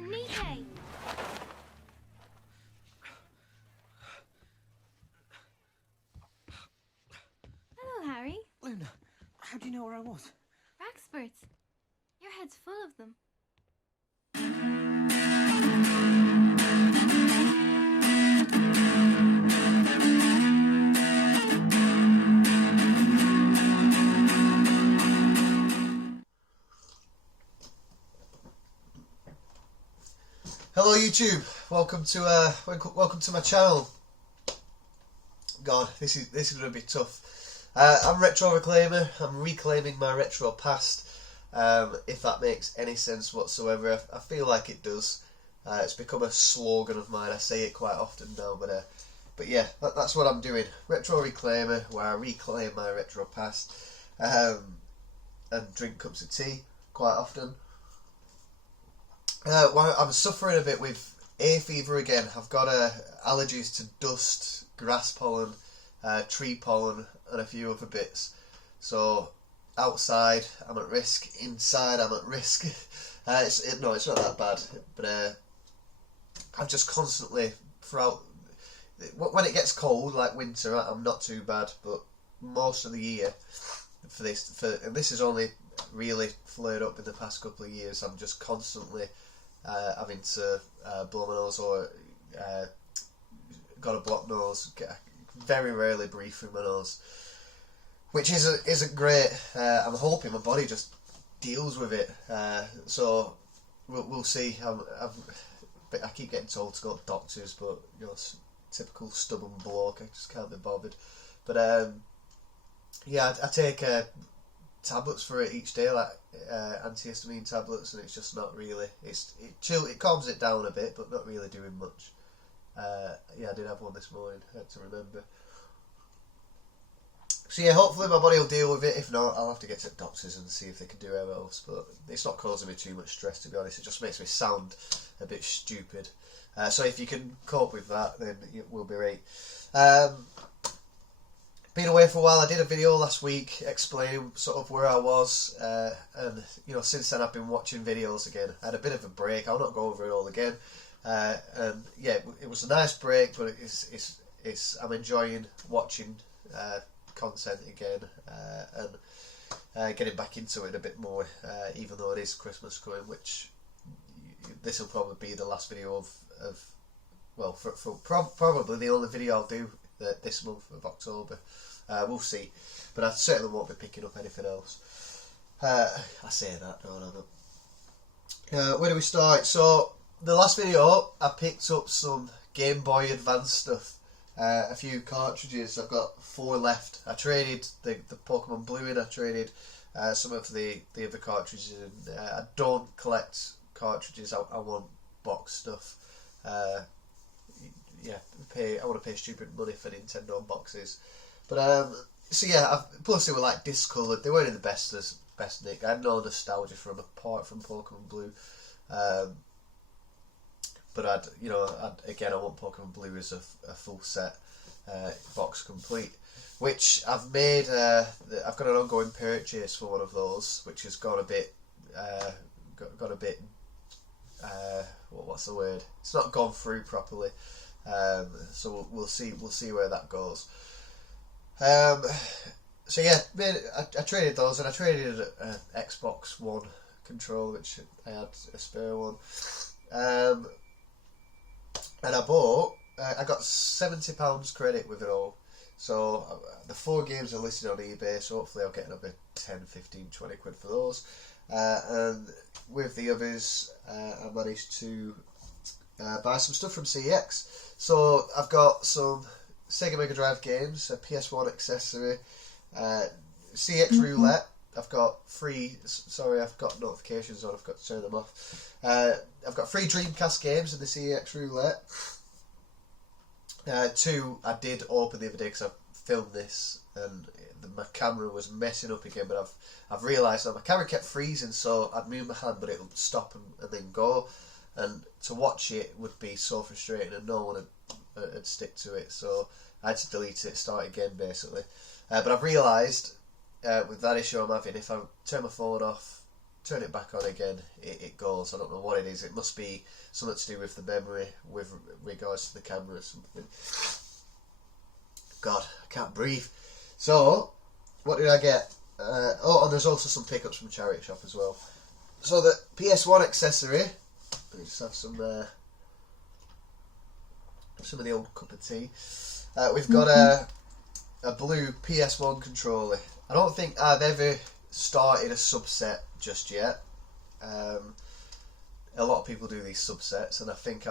Nike! Hello, Harry. Luna, how do you know where I was? Wrackspurts. Your head's full of them. Hello YouTube, welcome to my channel. God, this is going to be tough. I'm Retro Reclaimer. I'm reclaiming my retro past. If that makes any sense whatsoever, I feel like it does. It's become a slogan of mine. I say it quite often now, but yeah, that's what I'm doing. Retro Reclaimer, where I reclaim my retro past, and drink cups of tea quite often. Well, I'm suffering a bit with hay fever again. I've got allergies to dust, grass pollen, tree pollen, and a few other bits. So outside I'm at risk, inside I'm at risk. No, it's not that bad, but I'm just constantly throughout. When it gets cold, like winter, I'm not too bad, but most of the year and this has only really flared up in the past couple of years. I'm just constantly having to blow my nose or got a blocked nose. Very rarely breathe through my nose, which isn't great. I'm hoping my body just deals with it. So we'll see. I keep getting told to go to doctors, but typical stubborn bloke. I just can't be bothered. But yeah, I take tablets for it each day, like antihistamine tablets, and it's just not really. It calms it down a bit, but not really doing much. Yeah, I did have one this morning. I had to remember. So yeah, hopefully my body will deal with it. If not, I'll have to get to the doctors and see if they can do anything else. But it's not causing me too much stress, to be honest. It just makes me sound a bit stupid. So if you can cope with that, then it will be right. Been away for a while. I did a video last week explaining sort of where I was, and since then I've been watching videos again. I had a bit of a break. I'll not go over it all again. And yeah, it was a nice break, but I'm enjoying watching content again, and getting back into it a bit more, even though it is Christmas coming, which this will probably be the last video of probably the only video I'll do this month of October. We'll see, but I certainly won't be picking up anything else. I say that, no. Where do we start? So the last video I picked up some Game Boy Advance stuff, a few cartridges. I've got 4 left. I traded the Pokemon Blue in. I traded some of the other cartridges, and I don't collect cartridges. I want box stuff. Yeah, I want to pay stupid money for Nintendo boxes. But so yeah, plus they were like discoloured. They weren't in the best nick. I had no nostalgia from apart from Pokemon Blue. But I want Pokemon Blue as a full set, box complete, which I've made. I've got an ongoing purchase for one of those, which has got a bit, what's the word? It's not gone through properly. So we'll see where that goes. So yeah, I traded those, and I traded an Xbox One controller, which I had a spare one. And I got £70 credit with it all. So the 4 games are listed on eBay, so hopefully I'll get another 10, 15, 20 quid for those. And with the others, I managed to buy some stuff from CEX. So I've got some Sega Mega Drive games, a PS1 accessory, CX Roulette. I've got I've got notifications on, I've got to turn them off. I've got 3 Dreamcast games in the CX Roulette. 2 I did open the other day because I filmed this and my camera was messing up again, but I've realised that my camera kept freezing, so I'd move my hand but it would stop and then go, and to watch it would be so frustrating and no one would stick to it, so I had to delete it, start again basically. But I've realised with that issue I'm having, if I turn my phone off turn it back on again, it goes. I don't know what it is. It must be something to do with the memory with regards to the camera or something. God, I can't breathe. So, what did I get? And there's also some pickups from charity shop as well. So the PS1 accessory, let me just have some of the old cup of tea. We've got a blue PS1 controller. I don't think I've ever started a subset just yet. A lot of people do these subsets, and I think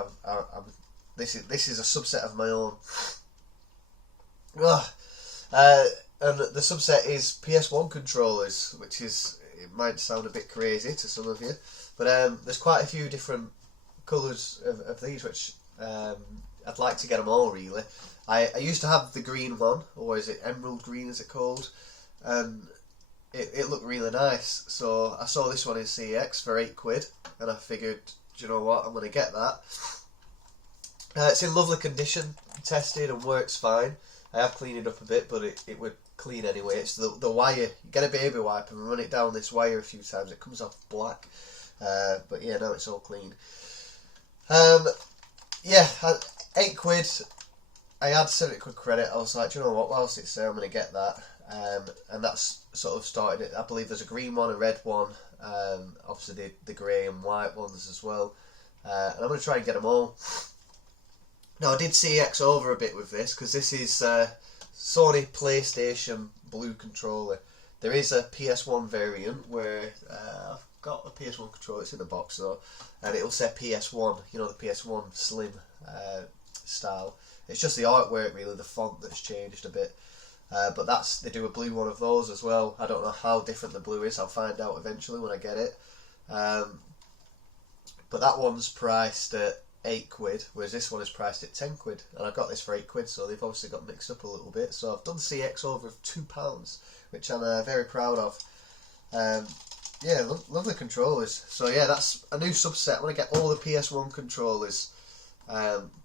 this is a subset of my own. And the subset is PS1 controllers, which is, it might sound a bit crazy to some of you, but there's quite a few different colours of these, which I'd like to get them all really. I used to have the green one, or is it emerald green is it called, and it looked really nice, so I saw this one in CX for £8, and I figured, do you know what, I'm going to get that. It's in lovely condition, tested and works fine. I have cleaned it up a bit, but it would clean anyway. It's the wire. You get a baby wiper and run it down this wire a few times. It comes off black. But yeah, now it's all clean. Yeah, £8. I had £70 credit. I was like, do you know what? Whilst it's there, I'm going to get that. And that's sort of started it. I believe there's a green one, a red one. Obviously the grey and white ones as well. And I'm going to try and get them all. Now, I did CX over a bit with this, because this is Sony PlayStation Blue controller. There is a PS1 variant where I've got the PS1 controller, it's in the box though, and it'll say PS1, you know, the PS1 Slim style. It's just the artwork really, the font that's changed a bit. But they do a blue one of those as well. I don't know how different the blue is, I'll find out eventually when I get it. But that one's priced at £8, whereas this one is priced at £10, and I got this for £8, so they've obviously got mixed up a little bit. So I've done CX over of £2, which I'm very proud of. Yeah, lovely controllers. So yeah, that's a new subset. I want to get all the PS1 controllers,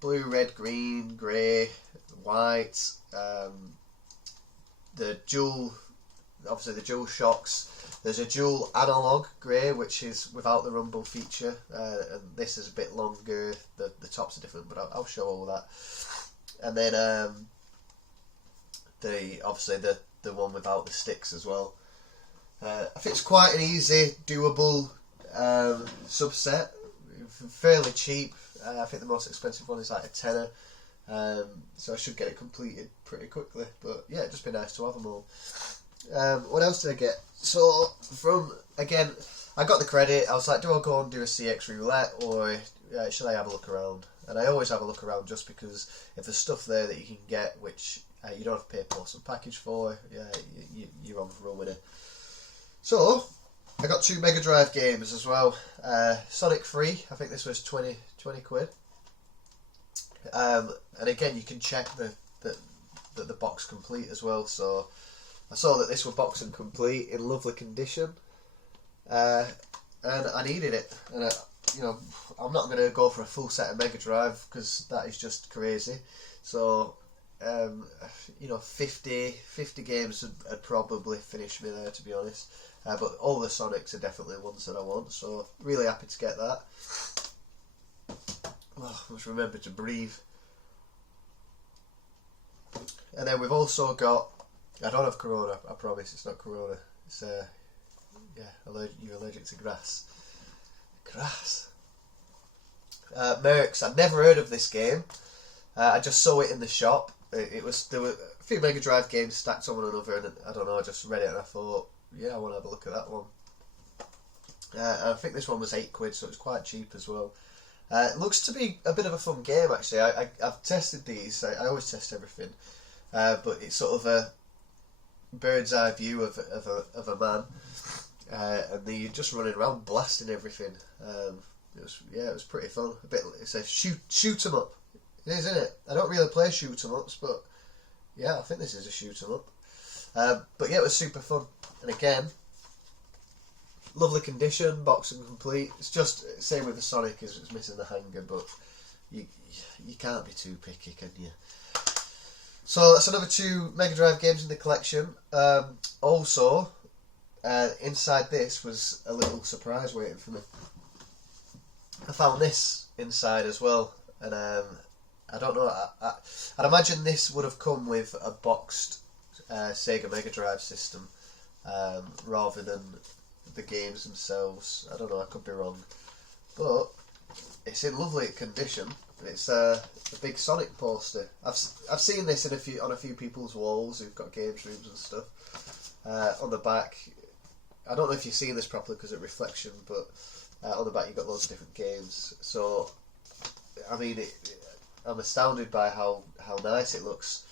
blue, red, green, grey, white, the dual, obviously the dual shocks. There's a dual analog grey, which is without the rumble feature, and this is a bit longer. The tops are different, but I'll show all that. And then obviously the one without the sticks as well. I think it's quite an easy, doable subset. Fairly cheap. I think the most expensive one is like a tenner. So I should get it completed pretty quickly. But yeah, it'd just be nice to have them all. What else did I get? So again, I got the credit. I was like, do I go and do a CX roulette, or should I have a look around? And I always have a look around, just because if there's stuff there that you can get which you don't have to pay post and package for, you're on for a winner. So I got 2 Mega Drive games as well. Sonic 3, I think this was £20. And again, you can check the box complete as well. So I saw that this was box and complete in lovely condition, and I needed it. And I'm not going to go for a full set of Mega Drive, because that is just crazy. So 50 games would probably finish me there, to be honest. But all the Sonics are definitely ones that I want. So really happy to get that. Oh, I must remember to breathe. And then we've also got, I don't have corona, I promise it's not corona. It's you're allergic to grass. Grass. Mercs. I'd never heard of this game. I just saw it in the shop. There were a few Mega Drive games stacked on one another, and I don't know, I just read it and I thought, yeah, I want to have a look at that one. I think this one was £8, so it's quite cheap as well. It looks to be a bit of a fun game actually. I've tested these. I always test everything, but it's sort of a bird's eye view of a man, and you're just running around blasting everything. It was pretty fun. It's a shoot 'em up. It is, isn't it? I don't really play shoot 'em ups, but yeah, I think this is a shoot 'em up. But yeah, it was super fun, and again, lovely condition, box and complete. It's just same with the Sonic, is it's missing the hanger, but you can't be too picky, can you? So that's another 2 Mega Drive games in the collection. Also, inside this was a little surprise waiting for me. I found this inside as well, and I don't know. I'd imagine this would have come with a boxed Sega Mega Drive system rather than the games themselves. I don't know. I could be wrong, but it's in lovely condition. It's a big Sonic poster. I've seen this on a few people's walls who've got games rooms and stuff. On the back, I don't know if you've seen this properly because of reflection, but on the back you've got loads of different games. So, I mean, I'm astounded by how nice it looks.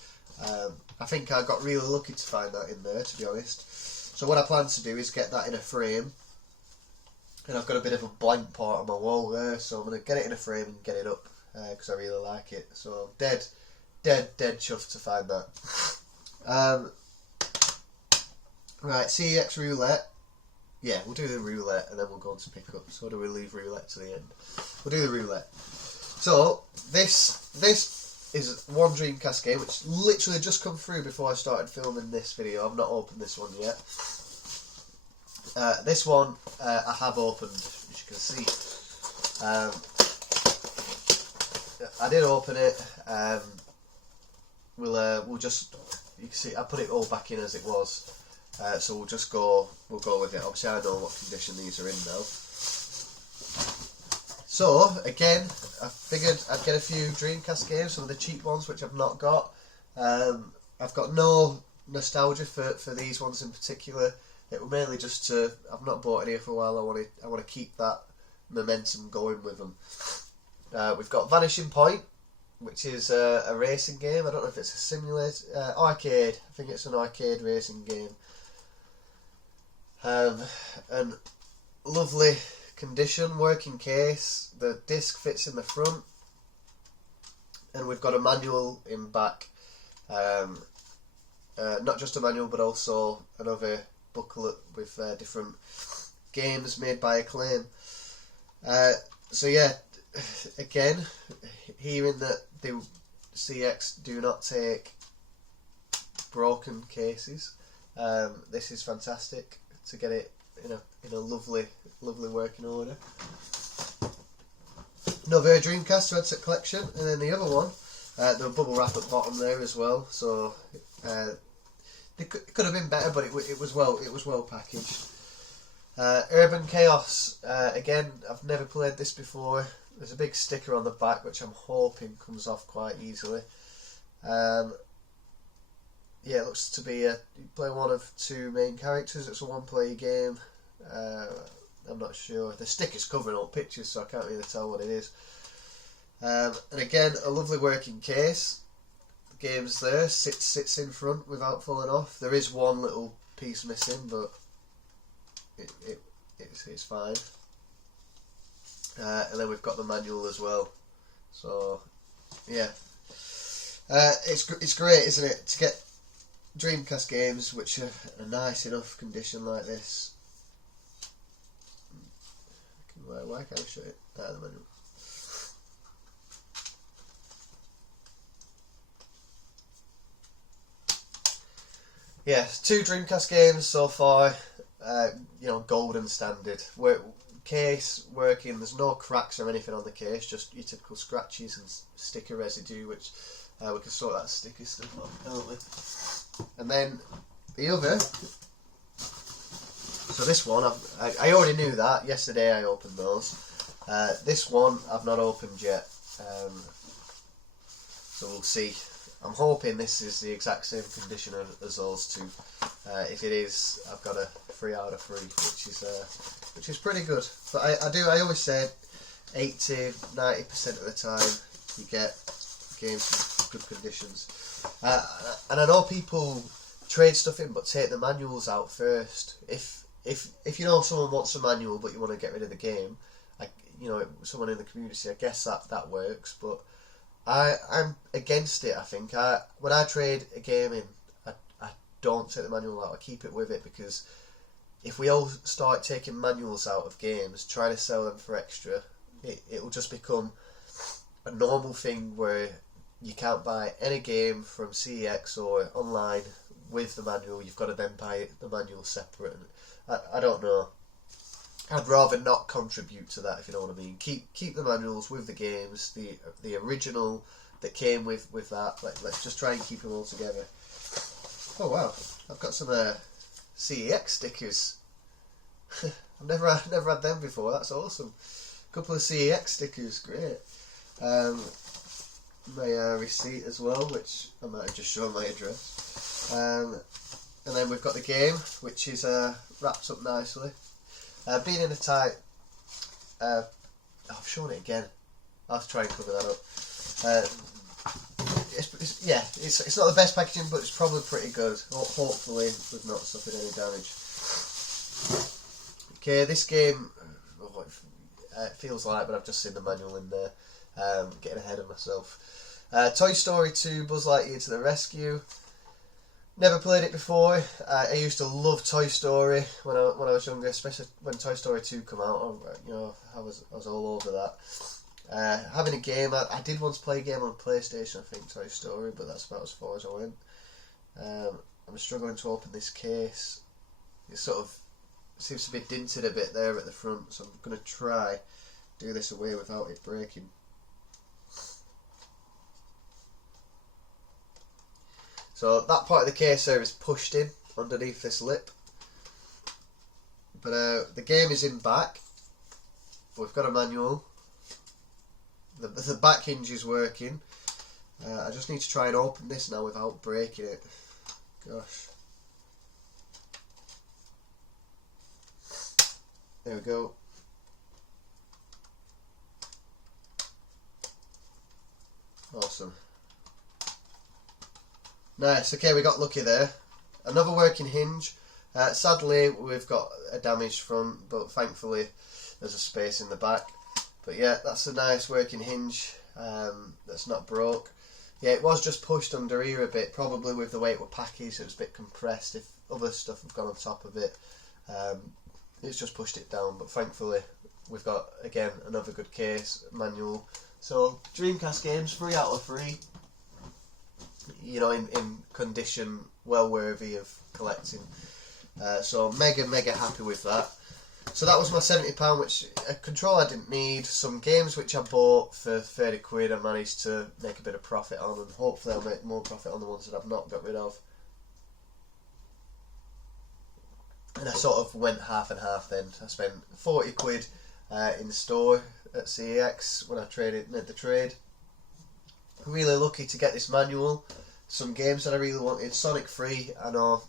I think I got really lucky to find that in there, to be honest. So what I plan to do is get that in a frame. And I've got a bit of a blank part on my wall there, so I'm going to get it in a frame and get it up because I really like it. So dead chuffed to find that. Right, CEX roulette. Yeah, we'll do the roulette and then we'll go on to pick up. So do we leave roulette to the end? We'll do the roulette. So this is one Dreamcast game which literally just come through before I started filming this video. I've not opened this one yet. This one I have opened, as you can see. I did open it. We'll just, you can see I put it all back in as it was. So we'll go with it. Obviously I know what condition these are in now. So again, I figured I'd get a few Dreamcast games, some of the cheap ones which I've not got. I've got no nostalgia for these ones in particular. It was mainly just I've not bought any for a while. I want to keep that momentum going with them. We've got Vanishing Point, which is a racing game. I don't know if it's a simulator, arcade. I think it's an arcade racing game. And lovely condition, working case. The disc fits in the front, and we've got a manual in back. Not just a manual, but also another booklet with different games made by Acclaim. So yeah, again, hearing that the CX do not take broken cases, this is fantastic to get it in a lovely working order. Another Dreamcast to add to the collection, and then the other one, the bubble wrap at the bottom there as well. So it could have been better, but it was well packaged. Urban Chaos. Again, I've never played this before. There's a big sticker on the back which I'm hoping comes off quite easily. Yeah, it looks to be you play one of two main characters. It's a one-player game. I'm not sure. The sticker's covering all pictures, so I can't really tell what it is. And again, a lovely working case. The game's there, sits in front without falling off. There is one little piece missing, but it's fine. And then we've got the manual as well. So yeah, it's great, isn't it, to get Dreamcast games which are in a nice enough condition like this. Why can't I show it? The manual. Yeah, 2 Dreamcast games so far. Golden standard. Case working. There's no cracks or anything on the case. Just your typical scratches and sticker residue, which we can sort that sticky stuff off, can't we? And then the other. So this one, I already knew that. Yesterday I opened those. This one I've not opened yet. So we'll see. I'm hoping this is the exact same condition as those two. If it is, I've got a 3 out of 3, which is pretty good. But I always say 80-90% of the time you get games in good conditions. And I know people trade stuff in, but take the manuals out first. If you know someone wants a manual but you want to get rid of the game, someone in the community, I guess that works. But I'm against it. I think when I trade a game in, I don't take the manual out. I keep it with it, because if we all start taking manuals out of games, trying to sell them for extra, it will just become a normal thing where you can't buy any game from CEX or online with the manual. You've got to then buy the manual separate, I don't know. I'd rather not contribute to that, if you know what I mean. Keep the manuals with the games, the original that came with that. Let's just try and keep them all together. Oh wow, I've got some CEX stickers. I've never had them before. That's awesome. Couple of CEX stickers, great. My receipt as well, which I might have just shown my address. And then we've got the game, which is wrapped up nicely. Being in a tight, I've shown it again. I'll have to try and cover that up. It's not the best packaging, but it's probably pretty good. Hopefully, we've not suffered any damage. Okay, this game, it feels like, but I've just seen the manual in there. Getting ahead of myself. Toy Story 2, Buzz Lightyear to the Rescue. Never played it before. I used to love Toy Story when I was younger, especially when Toy Story 2 came out. I was all over that. Having a game, I did once play a game on PlayStation, I think, Toy Story, but that's about as far as I went. I'm struggling to open this case. It sort of seems to be dinted a bit there at the front, so I'm going to try do this away without it breaking. So that part of the case there is pushed in underneath this lip. But the game is in back. We've got a manual. The back hinge is working. I just need to try and open this now without breaking it. Gosh. There we go. Awesome. Nice, okay, we got lucky there. Another working hinge. Sadly, we've got a damaged front, but thankfully there's a space in the back. But yeah, that's a nice working hinge that's not broke. Yeah, it was just pushed under here a bit, probably with the way it was packaged, it was a bit compressed. If other stuff had gone on top of it, it's just pushed it down. But thankfully, we've got, again, another good case, manual. So, Dreamcast games, 3 out of 3. You know, in condition well worthy of collecting. So mega happy with that. So that was my £70, which a controller I didn't need. Some games which I bought for 30 quid I managed to make a bit of profit on, and hopefully I'll make more profit on the ones that I've not got rid of. And I sort of went half and half then. I spent 40 quid in store at CEX when I made the trade. Really lucky to get this manual. Some games that I really wanted. Sonic 3, I know,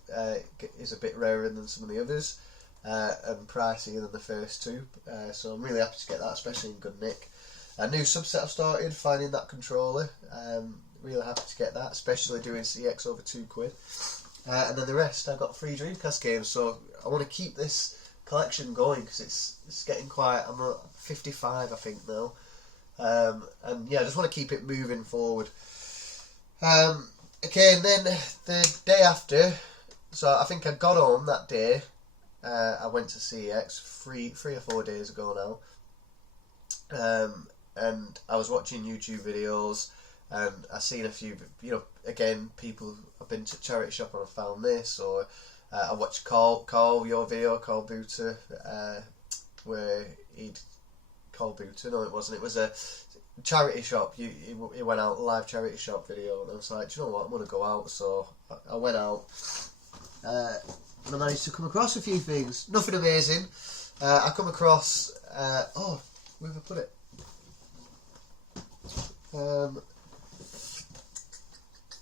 is a bit rarer than some of the others, and pricier than the first two. So I'm really happy to get that, especially in good nick. A new subset I've started, finding that controller. Really happy to get that, especially doing CX over 2 quid. And then the rest, I've got 3 Dreamcast games, so I want to keep this collection going because it's getting quite. I'm at 55, I think now. And yeah, I just want to keep it moving forward. Okay, and then the day after, so I think I got home that day. I went to CEX 3 or 4 days ago now, and I was watching YouTube videos, and I seen a few, again, people have been to charity shop and I found this, or I watched Carl your video, Carl Booter, where Carl Booter, no it wasn't, it was a charity shop. He went out, live charity shop video, and I was like, do you know what, I'm going to go out. So I went out, and I managed to come across a few things. Nothing amazing. I come across where have I put it?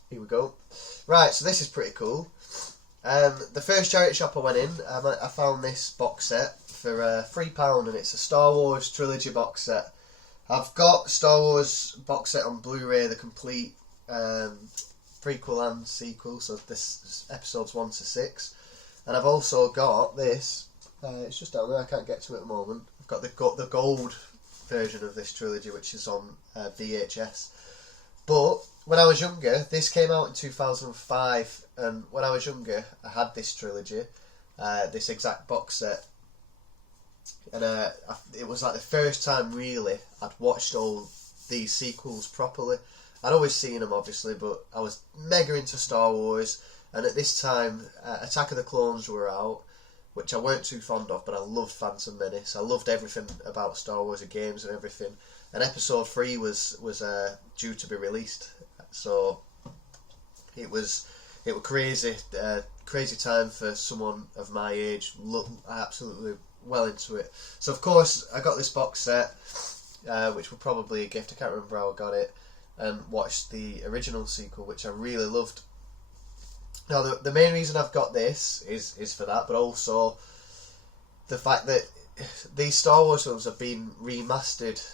Here we go. Right, so this is pretty cool. The first charity shop I went in, I found this box set for £3, and it's a Star Wars trilogy box set. I've got Star Wars box set on Blu-ray, the complete prequel and sequel, so this episodes 1 to 6. And I've also got this, it's just down there, I can't get to it at the moment. I've got the gold version of this trilogy, which is on VHS. But when I was younger, this came out in 2005, and when I was younger, I had this trilogy, this exact box set. And it was like the first time really I'd watched all these sequels properly. I'd always seen them obviously, but I was mega into Star Wars, and at this time Attack of the Clones were out, which I weren't too fond of, but I loved Phantom Menace. I loved everything about Star Wars, the games and everything. And Episode 3 was due to be released, so it was crazy, crazy time for someone of my age. Absolutely well into it. So of course I got this box set, which was probably a gift. I can't remember how I got it, and watched the original sequel, which I really loved. Now the main reason I've got this is for that, but also the fact that these Star Wars films have been remastered,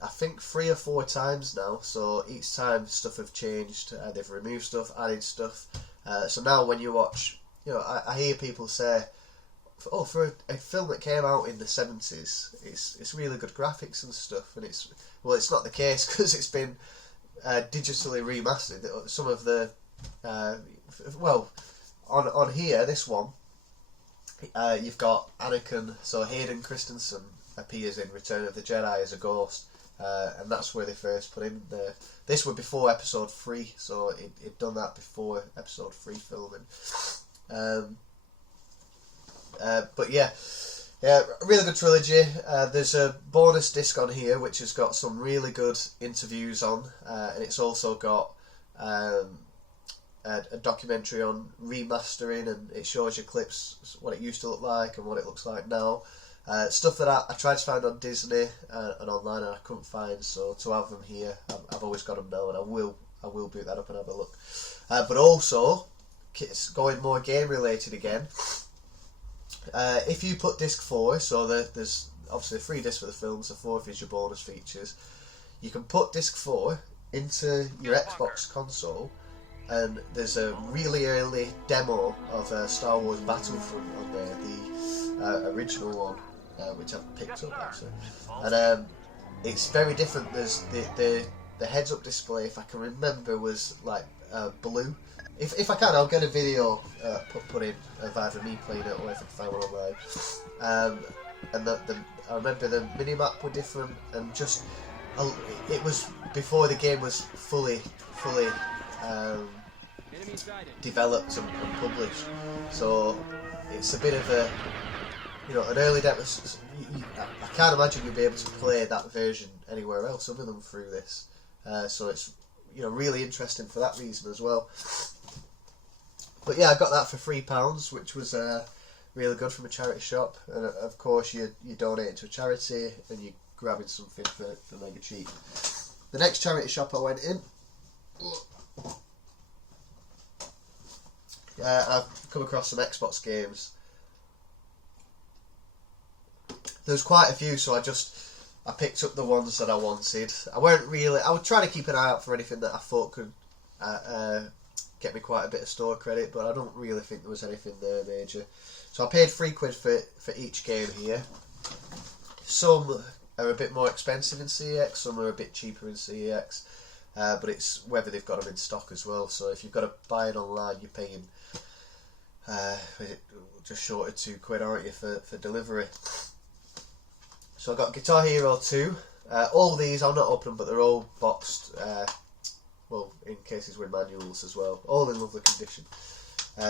I think 3 or 4 times now. So each time stuff have changed. They've removed stuff, added stuff. So now when you watch, I hear people say, "Oh, for a film that came out in the 70s, it's really good graphics and stuff." And it's not the case, because it's been digitally remastered. Some of the on here, this one, you've got Anakin. So Hayden Christensen appears in Return of the Jedi as a ghost. And that's where they first put him there. This was before Episode 3, so it'd done that before Episode 3 filming. But yeah, really good trilogy. There's a bonus disc on here which has got some really good interviews on, and it's also got a documentary on remastering, and it shows you clips, what it used to look like and what it looks like now. Stuff that I tried to find on Disney and online, and I couldn't find. So to have them here, I've always got them now, and I will boot that up and have a look. But also, it's going more game related again. If you put disc 4, so there's obviously 3 discs for the films, so 4 is your bonus features. You can put disc 4 into your Xbox console, and there's a really early demo of Star Wars Battlefront on there, the original one. Which I've picked up actually, and it's very different. There's the heads-up display, if I can remember, was like blue. If I can, I'll get a video put in of either me playing it or if I can find one online. And I remember the minimap were different, and just it was before the game was fully developed and published. So it's a bit of a an early demo. I can't imagine you'll be able to play that version anywhere else other than through this. So it's really interesting for that reason as well. But yeah, I got that for £3, which was really good from a charity shop. And of course, you donate it to a charity, and you're grabbing something for mega cheap. The next charity shop I went in, I've come across some Xbox games. There's quite a few, so I picked up the ones that I wanted. I would try to keep an eye out for anything that I thought could get me quite a bit of store credit, but I don't really think there was anything there major. So I paid £3 for each game here. Some are a bit more expensive in CEX, some are a bit cheaper in CEX, but it's whether they've got them in stock as well. So if you've got to buy it online, you're paying just short of £2, aren't you, for delivery. So I got Guitar Hero 2. All these, I'll not open them, but they're all boxed, in cases with manuals as well. All in lovely condition.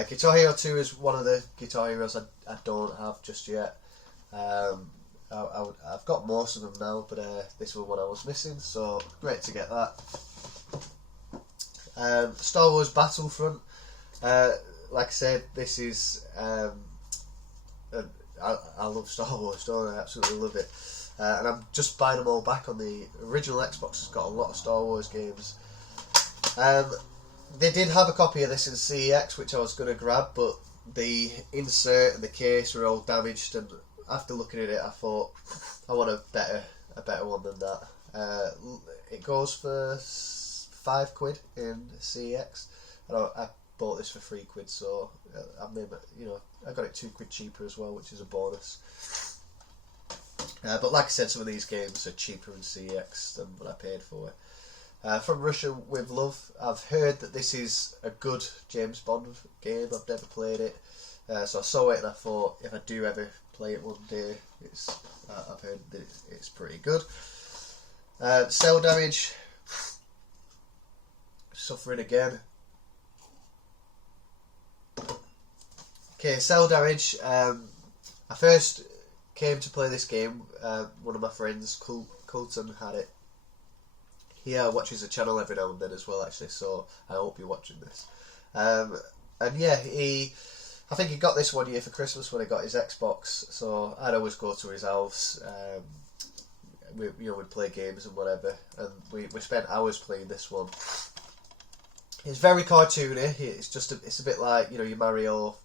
Guitar Hero 2 is one of the Guitar Heroes I don't have just yet. I've got most of them now, but this was one I was missing, so great to get that. Star Wars Battlefront. Like I said, this is... I love Star Wars, don't I? Absolutely love it. And I'm just buying them all back on the original Xbox. It's got a lot of Star Wars games. They did have a copy of this in CEX, which I was going to grab, but the insert and the case were all damaged, and after looking at it, I thought I want a better one than that. It goes for £5 in CEX. I bought this for £3, so I got it £2 cheaper as well, which is a bonus. But like I said, some of these games are cheaper in CEX than what I paid for. From Russia with Love, I've heard that this is a good James Bond game. I've never played it, so I saw it and I thought if I do ever play it one day, I've heard that it's pretty good. Cell Damage, suffering again. Okay, Cell Damage. I first came to play this game. One of my friends, Colton, had it. He watches the channel every now and then as well, actually. So I hope you're watching this. And yeah, I think he got this one year for Christmas when he got his Xbox. So I'd always go to his house. We'd play games and whatever, and we spent hours playing this one. It's very cartoony. It's a bit like your Mario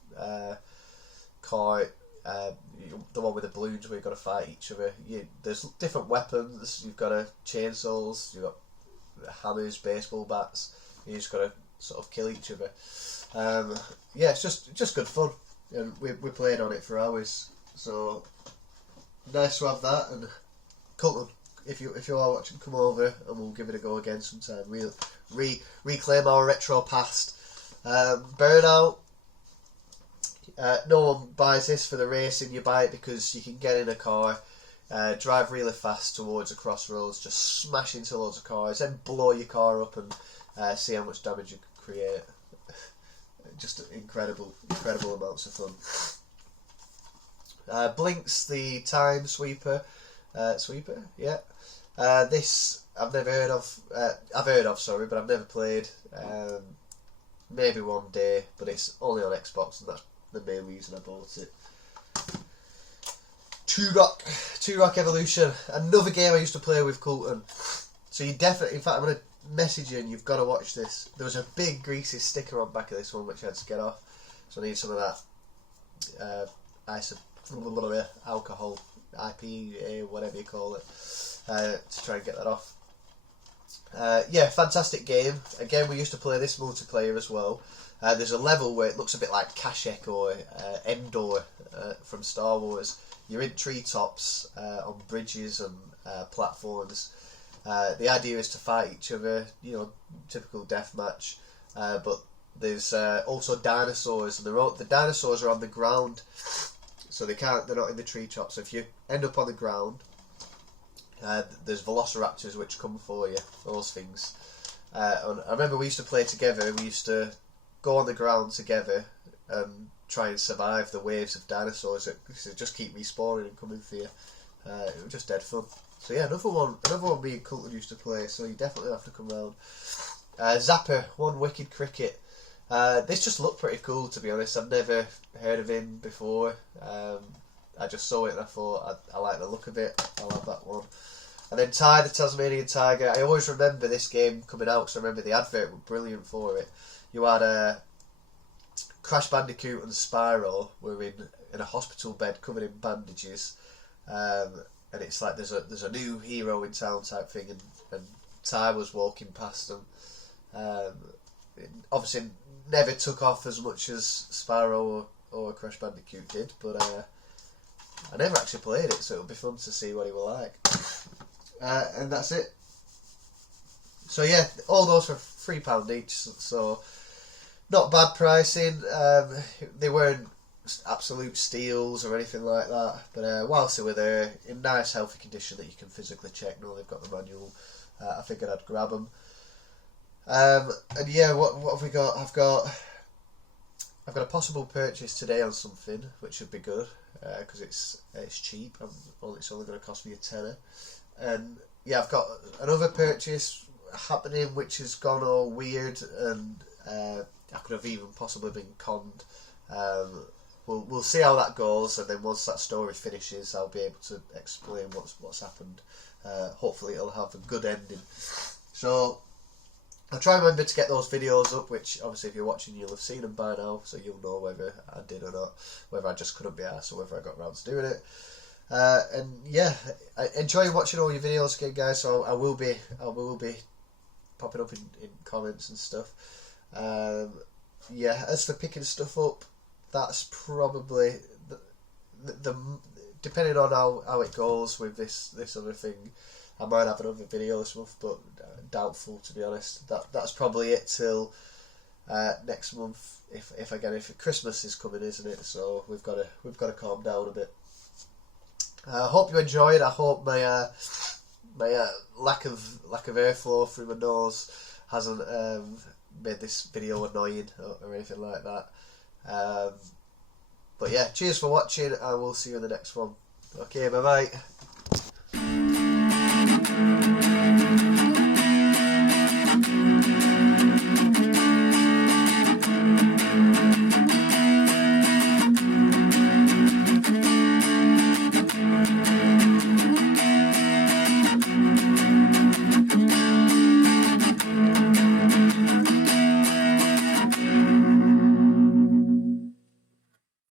Kart, the one with the balloons where you've got to fight each other. There's different weapons. You've got chainsaws. You've got hammers, baseball bats. You just got to sort of kill each other. Yeah, it's just good fun, and we played on it for hours. So nice to have that. And Colton, if you are watching, come over and we'll give it a go again sometime. We'll reclaim our retro past. Burnout. No one buys this for the racing. You buy it because you can get in a car, drive really fast towards a crossroads, just smash into loads of cars, then blow your car up and see how much damage you can create. Just incredible amounts of fun. Blinks the time sweeper. Yeah. This I've never heard of. I've heard of, sorry, but I've never played. Maybe one day, but it's only on Xbox, and that's the main reason I bought it. Two Rock Evolution, another game I used to play with Colton. So you definitely, in fact, I'm gonna message you and you've got to watch this. There was a big greasy sticker on the back of this one which I had to get off, so I need some of that alcohol, IPA, whatever you call it, to try and get that off. Yeah, fantastic game. Again, we used to play this multiplayer as well. There's a level where it looks a bit like Kashyyyk or Endor from Star Wars. You're in treetops, on bridges and platforms. The idea is to fight each other, typical deathmatch. But there's also dinosaurs, and the dinosaurs are on the ground, so they're not in the treetops. So if you end up on the ground, there's velociraptors which come for you, those things. And I remember we used to play together. We used to go on the ground together and try and survive the waves of dinosaurs that just keep respawning and coming for you. It was just dead fun. So yeah, another one me and Colton used to play, so you definitely have to come round. Zapper, One Wicked Cricket. This just looked pretty cool, to be honest. I've never heard of him before. I just saw it and I thought I like the look of it. I'll have that one. And then Ty the Tasmanian Tiger. I always remember this game coming out because I remember the advert was brilliant for it. You had Crash Bandicoot and Spyro were in a hospital bed covered in bandages. And it's like there's a new hero in town type thing, and Ty was walking past them. It obviously never took off as much as Spyro or Crash Bandicoot did, but I never actually played it, so it'll be fun to see what he will like. And that's it. So yeah, all those for £3 each, so not bad pricing. They weren't absolute steals or anything like that, but whilst they were there in nice healthy condition that you can physically check, they've got the manual, I figured I'd grab them. And yeah, what have we got? I've got a possible purchase today on something which should be good, because it's cheap. It's only going to cost me a tenner. And yeah, I've got another purchase happening which has gone all weird, and I could have even possibly been conned. We'll see how that goes, and then once that story finishes, I'll be able to explain what's happened. Hopefully, it'll have a good ending. So I'll try and remember to get those videos up, which obviously if you're watching, you'll have seen them by now, so you'll know whether I did or not, whether I just couldn't be arsed or whether I got around to doing it. And yeah, I enjoy watching all your videos again, guys. So I will be popping up in comments and stuff. Yeah, as for picking stuff up, that's probably the depending on how it goes with this other thing, I might have another video this month, but doubtful, to be honest. That's probably it till next month. If Christmas is coming, isn't it? So we've got to calm down a bit. I hope you enjoyed. I hope my lack of airflow through my nose hasn't made this video annoying or anything like that. But yeah, cheers for watching, and we'll see you in the next one. Okay, bye bye.